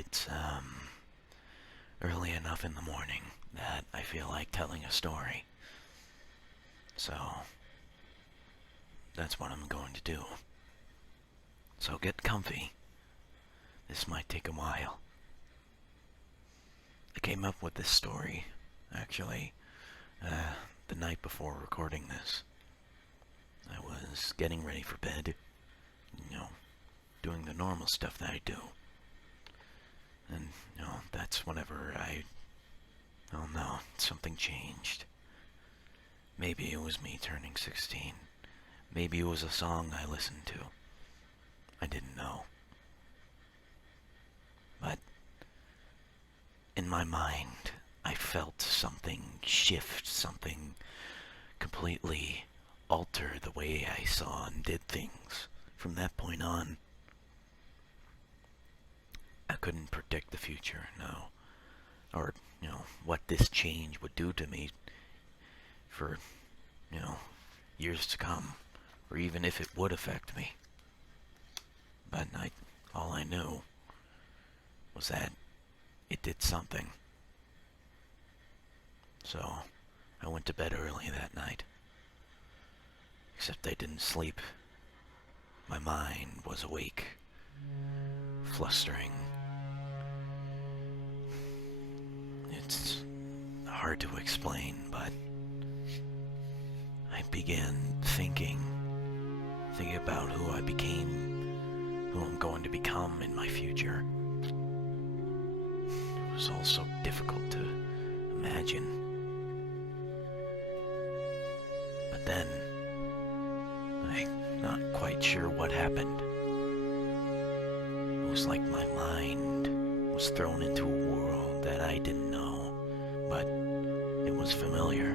It's early enough in the morning that I feel like telling a story. So that's what I'm going to do. So get comfy. This might take a while. I came up with this story, actually, the night before recording this. I was getting ready for bed, doing the normal stuff that I do. And, that's whenever oh no, something changed. Maybe it was me turning 16. Maybe it was a song I listened to. I didn't know. But in my mind, I felt something shift, something completely alter the way I saw and did things. From that point on, I couldn't predict the future, no. Or, what this change would do to me for, years to come. Or even if it would affect me. But all I knew was that it did something. So, I went to bed early that night. Except I didn't sleep. My mind was awake, flustering. It's hard to explain, but I began thinking about who I became, who I'm going to become in my future. It was all so difficult to imagine. But then, I'm not quite sure what happened. It was like my mind was thrown into a world that I didn't know, but it was familiar.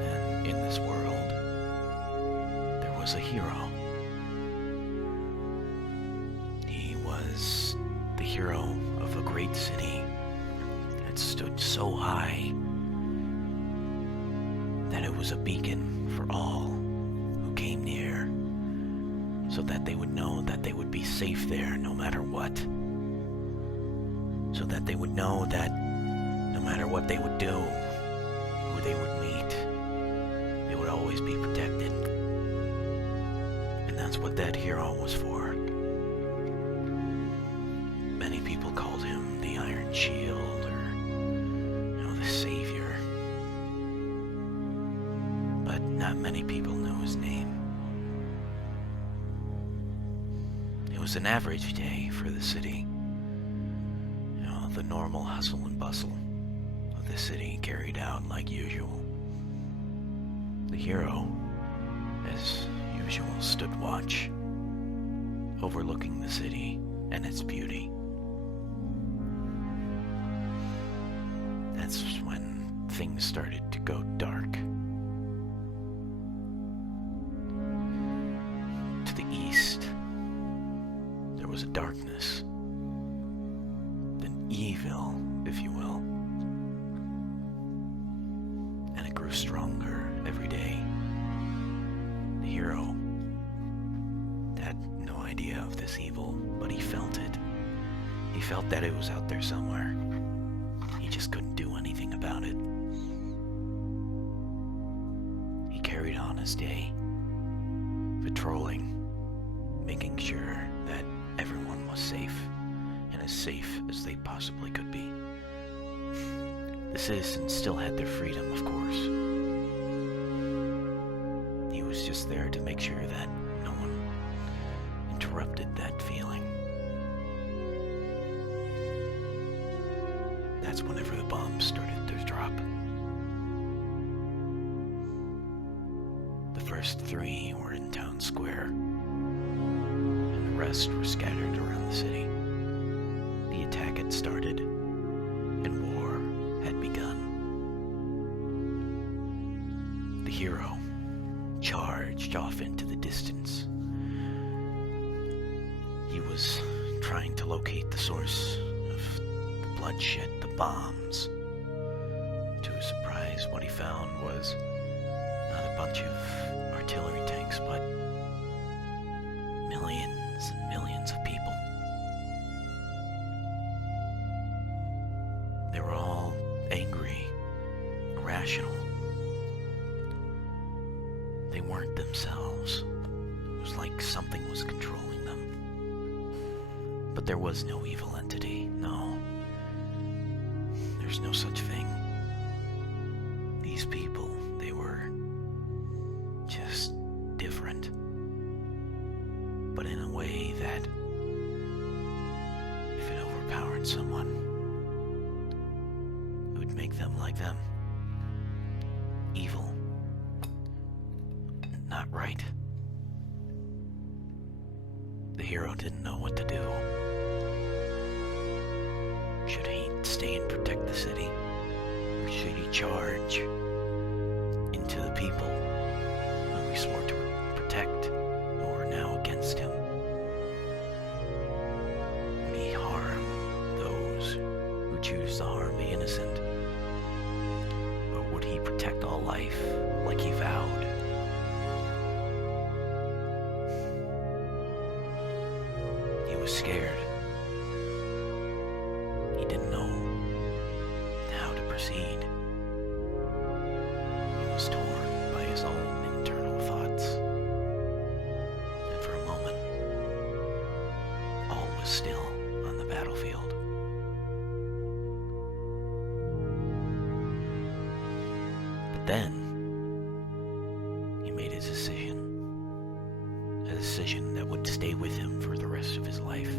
And in this world, there was a hero. He was the hero of a great city that stood so high that it was a beacon for all who came near, so that they would know that they would be safe there no matter what. So that they would know that no matter what they would do, who they would meet, they would always be protected. And that's what that hero was for. Many people called him the Iron Shield, or, the Savior. But not many people knew his name. It was an average day for the city. The normal hustle and bustle of the city carried out like usual. The hero, as usual, stood watch, overlooking the city and its beauty. That's when things started to go dark. To the east, there was a darkness. Evil, if you will. And it grew stronger every day. The hero had no idea of this evil, but he felt it. He felt that it was out there somewhere. He just couldn't do anything about it. He carried on his day, patrolling, making sure that everyone was safe. As safe as they possibly could be. The citizens still had their freedom, of course. He was just there to make sure that no one interrupted that feeling. That's whenever the bombs started to drop. The first 3 were in town square, and the rest were scattered around the city. The attack had started, and war had begun. The hero charged off into the distance. He was trying to locate the source of the bloodshed, the bombs. To his surprise, what he found was not a bunch of artillery tanks, but millions and millions of people irrational. They weren't themselves. It was like something was controlling them. But there was no evil entity, no. There's no such thing. These people, they were just different. But in a way that, if it overpowered someone, it would make them like them. Evil. Not right. The hero didn't know what to do. Should he stay and protect the city? Or should he charge into the people whom he swore to protect, who are now against him? Would he harm those who choose to harm the innocent? Or would he protect all life like he vowed? He was scared. He didn't know how to proceed. He was torn by his own internal thoughts. And for a moment, all was still on the battlefield. But then, he made his decision. A decision that would stay with him for the rest of his life.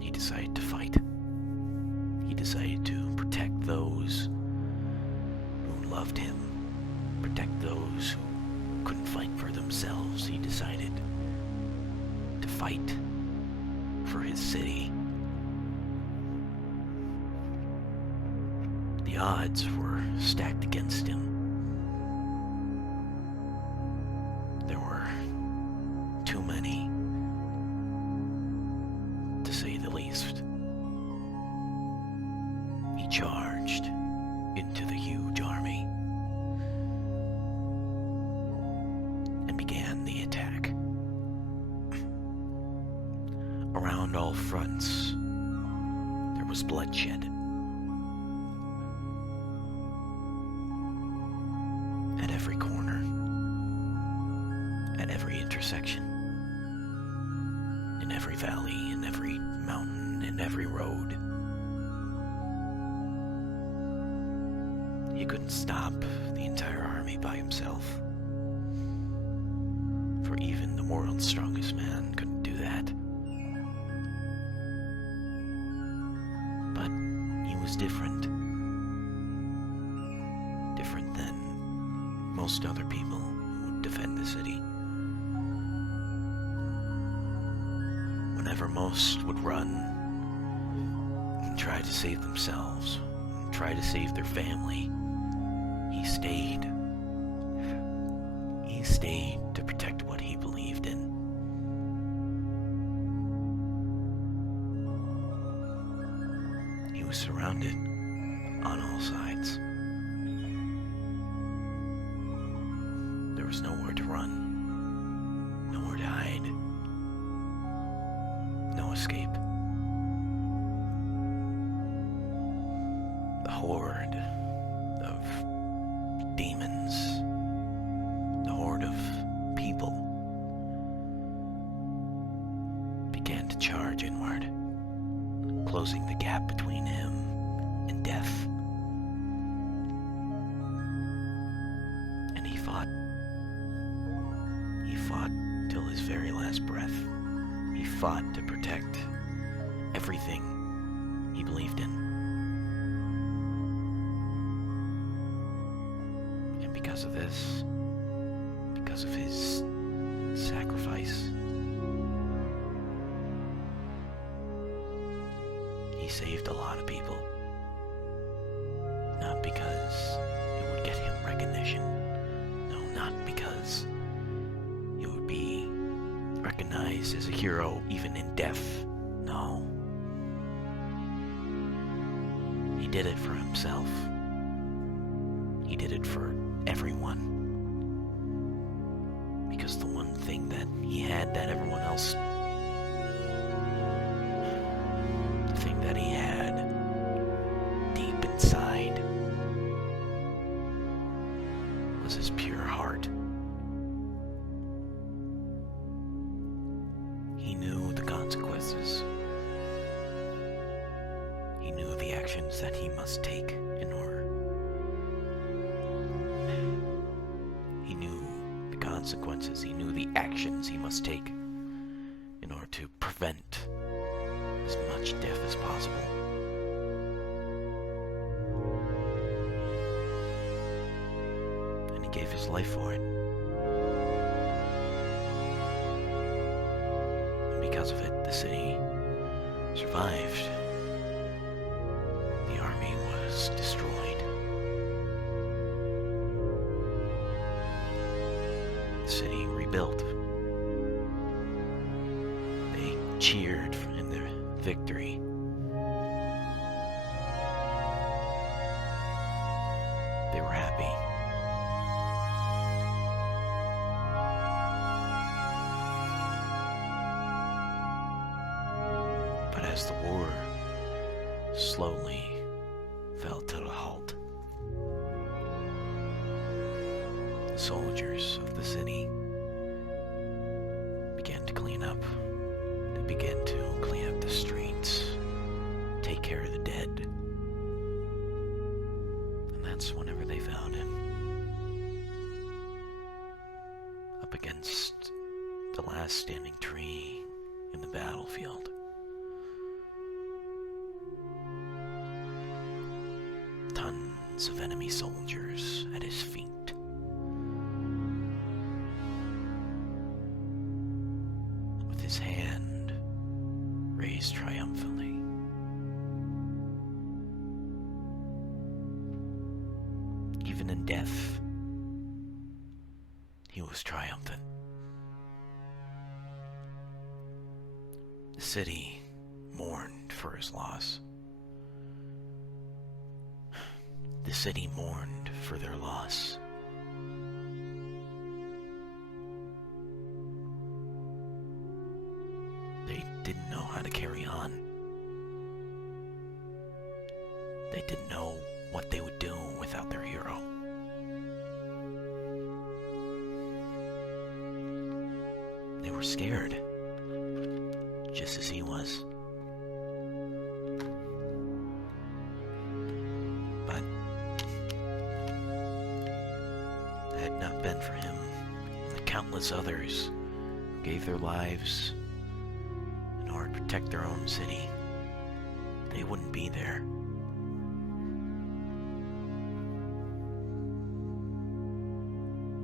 He decided to fight. He decided to protect those who loved him, protect those who couldn't fight for themselves. He decided to fight for his city. The odds were stacked against him. There were too many, to say the least. He charged into the huge army and began the attack. Around all fronts, there was bloodshed. At every corner, at every intersection, in every valley, in every mountain, in every road. He couldn't stop the entire army by himself, for even the world's strongest man couldn't do that. But he was different. Different than most other people who would defend the city. Whenever most would run and try to save themselves, try to save their family, he stayed. He stayed to protect what he believed in. He was surrounded on all sides. There was nowhere to run, nowhere to hide, no escape. The horde of demons, the horde of people began to charge inward, closing the gap between him and death. And he fought. He fought till his very last breath. He fought to protect everything he believed in. And because of this, because of his sacrifice, he saved a lot of people. Not because it would get him recognition. No, not because it would be recognized as a hero even in death. No. He did it for himself. He did it for everyone. Because the one thing that he had that everyone else, the thing that he had consequences. He knew the actions that he must take in order. He knew the consequences. He knew the actions he must take in order to prevent as much death as possible. And he gave his life for it. And because of it, the city survived. The army was destroyed. The city rebuilt. They cheered in their victory. They were happy. But as the war slowly fell to a halt, the soldiers of the city began to clean up. They began to clean up the streets, take care of the dead. And that's whenever they found him, up against the last standing tree in the battlefield. Tons of enemy soldiers at his feet. With his hand raised triumphantly. Even in death, he was triumphant. The city mourned for his loss. The city mourned for their loss. They didn't know how to carry on. They didn't know what they would do without their hero. They were scared, just as he was. But had it not been for him and the countless others who gave their lives in order to protect their own city, they wouldn't be there.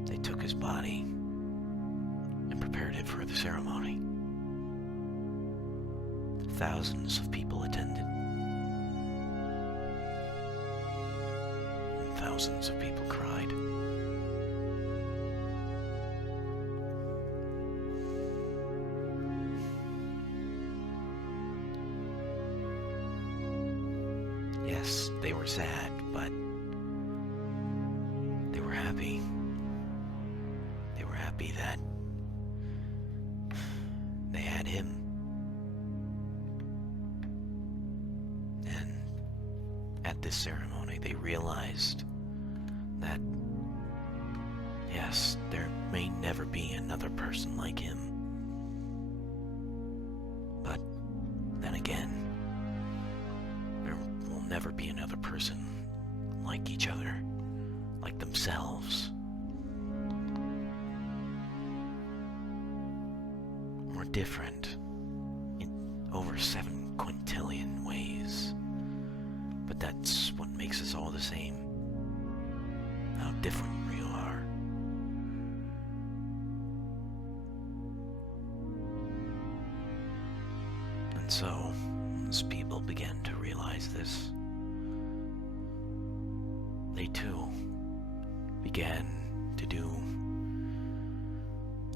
They took his body and prepared it for the ceremony. Thousands of people attended. And thousands of people cried. Yes, they were sad, but they were happy. They were happy that they had him. And at this ceremony, they realized that, yes, there may never be another person like him. But then again, there will never be another person like each other, like themselves. We're different in over 7 quintillion ways, but that's what makes us all the same. How different we are. And so, as people began to realize this, they too began to do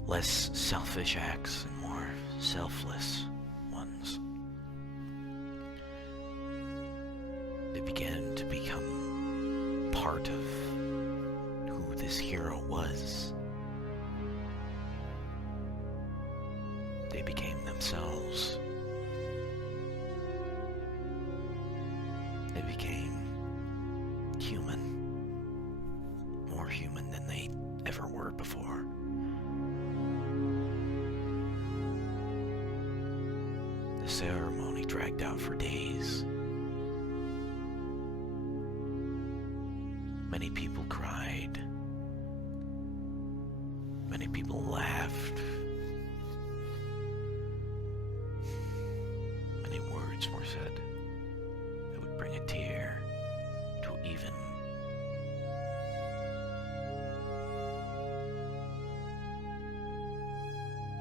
less selfish acts and more selfless ones. They began to become part of who this hero was. They became themselves. They became human. More human than they ever were before. The ceremony dragged out for days. Many people cried. Many people laughed. Many words were said that would bring a tear to even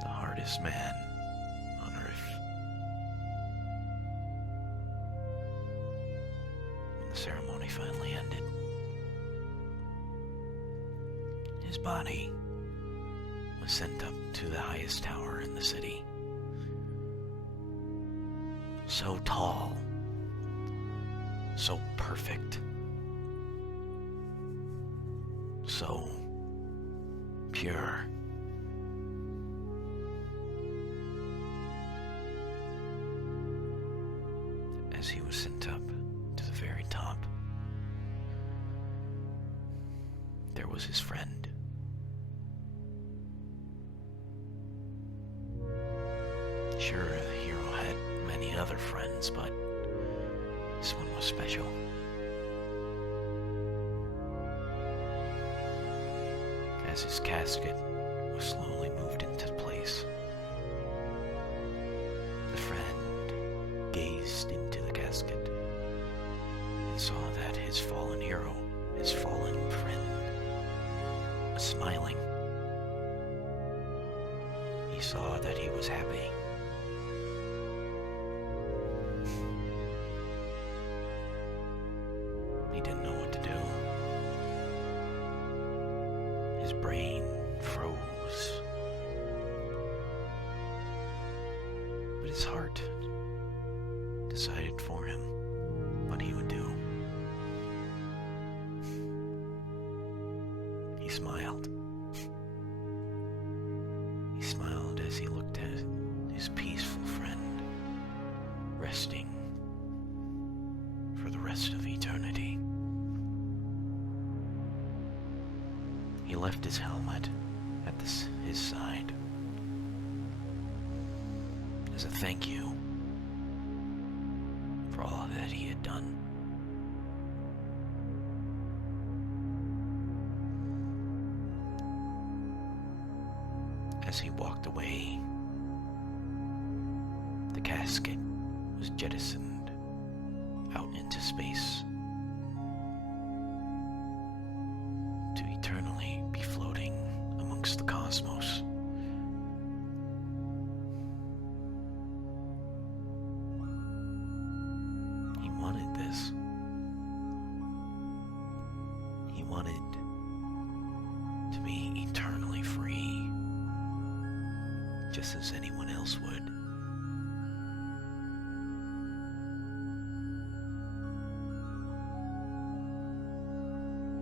the hardest man on earth. When the ceremony finally ended, his body was sent up to the highest tower in the city. So tall, so perfect, so pure. As he was sent up to the very top, there was his friend. Sure, the hero had many other friends, but this one was special. As his casket was slowly moved into place, the friend gazed into the casket and saw that his fallen hero, his fallen friend, was smiling. He saw that he was happy. He didn't know what to do. His brain froze. But his heart decided for him what he would do. He smiled. He smiled as he looked at his peaceful friend, resting for the rest of eternity. He left his helmet at his side as a thank you for all that he had done. As he walked away, the casket was jettisoned out into space to eternally be floating amongst the cosmos. He wanted this. He wanted to be eternally free, just as anyone else would.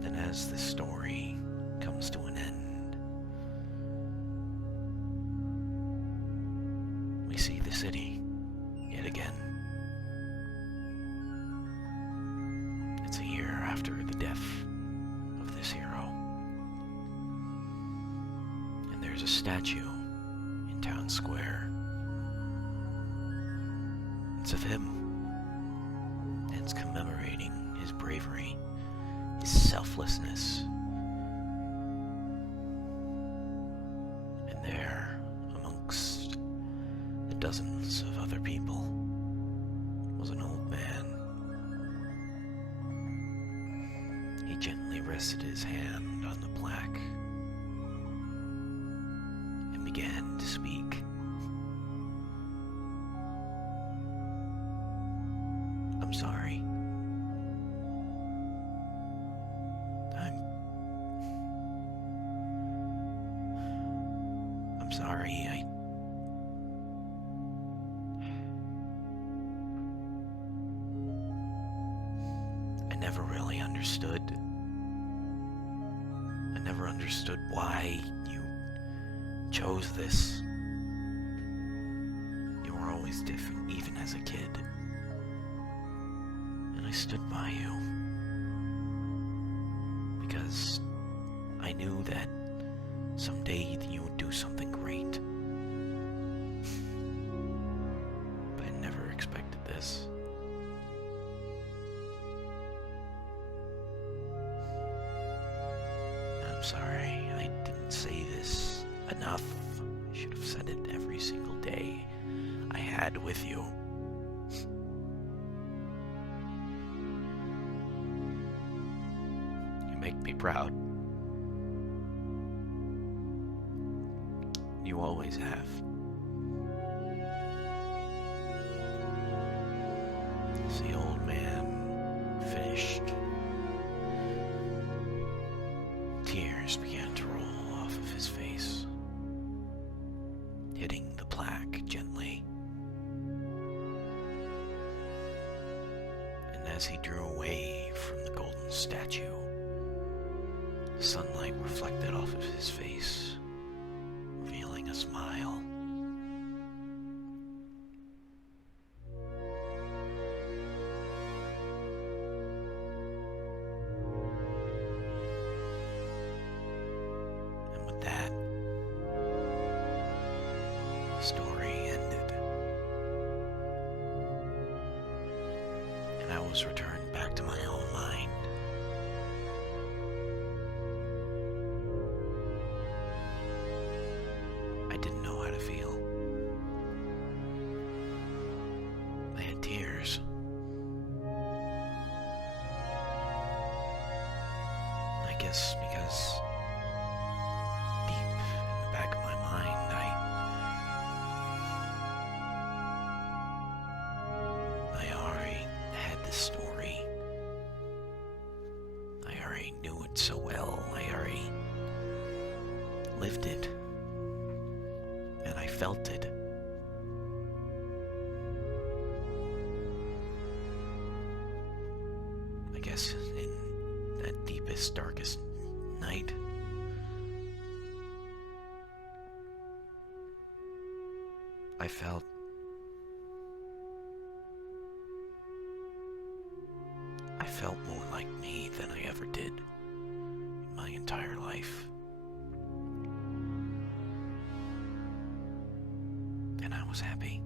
And as the story comes to an end, we see the city yet again. It's a year after the death of this hero, and there's a statue in town square. It's of him, and it's commemorating his bravery, his selflessness. And there, amongst the dozens of other people, was an old man. He gently rested his hand on the plaque and began to speak. I'm sorry. I'm sorry. I never really understood. I never understood why you chose this. You were always different, even as a kid. And I stood by you because I knew that someday you would do something great. But I never this. I'm sorry, I didn't say this enough. I should have said it every single day I had with you. You make me proud. You always have. As the old man finished, tears began to roll off of his face, hitting the plaque gently. And as he drew away from the golden statue, sunlight reflected off of his face, revealing a smile. And with that, the story ended. And I was returned back to my own mind. I didn't know how to feel. I had tears. I guess because deep in the back of my mind, I already had this story. I already knew it so well. I already lived it. And I felt it. I guess in that deepest, darkest night, I felt more like me than I ever did in my entire life. And I was happy.